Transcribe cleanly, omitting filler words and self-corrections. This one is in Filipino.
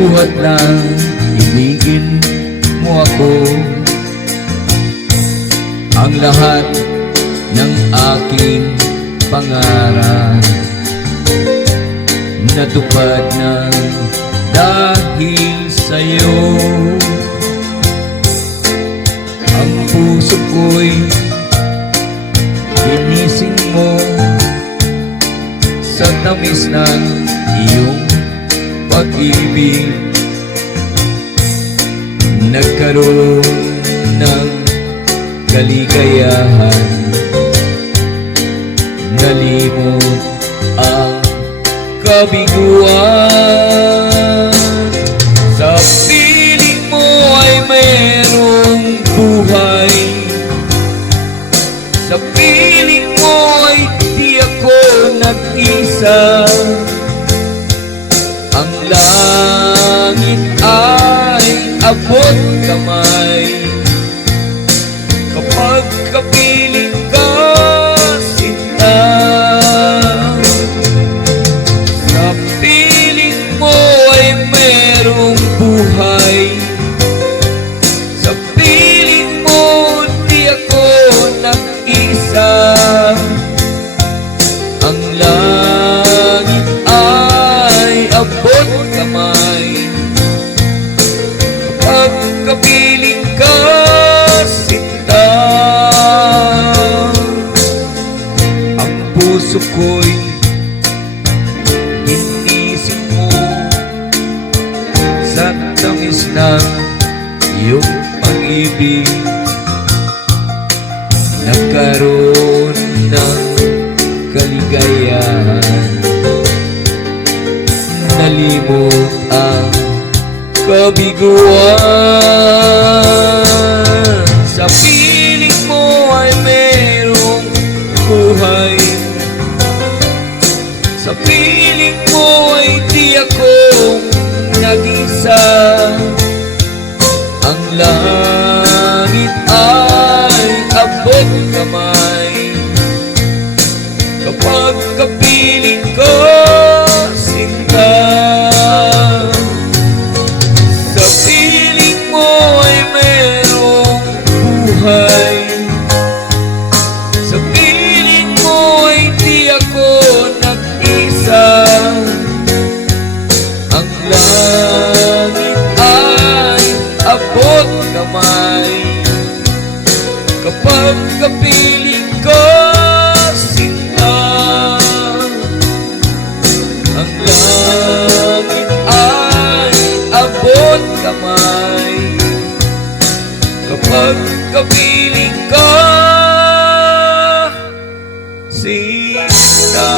buhat lang ibigin mo ako. Ang lahat ng aking pangarap natupad na dahil sa'yo. Ang puso ko'y ginising mo sa tamis ng iyong pag-ibig. Nagkaroon ng kaligayahan, nalimot ang kabiguan. Sa piling mo ay mayroong buhay, sa piling mo ay di ako nag-isa. Ang langit ay abot kamay kapag kapiling ka, sinta. Sa piling mo ay merong buhay, sa piling mo di ako nag-isa. Ang langit ay abot kamay kapag kapiling ka, sinta. Ang puso ko'y inisip mo sa tamis ng iyong pag-ibig. Nagkaroon ng kaligayahan, nalimot ang kabiguan. Sa piling mo ay merong buhay, sa piling mo ay di ako nag-isa. Ang langit ay abot kamay kapag kapiling ko, sinta. Sa piling mo ay merong buhay, sa piling mo ay di ako nag-isa. Ang langit ay abot kamay kapag kapiling ko, sinta. Ang langit ay abot kamay kapag kapiling ko, sinta.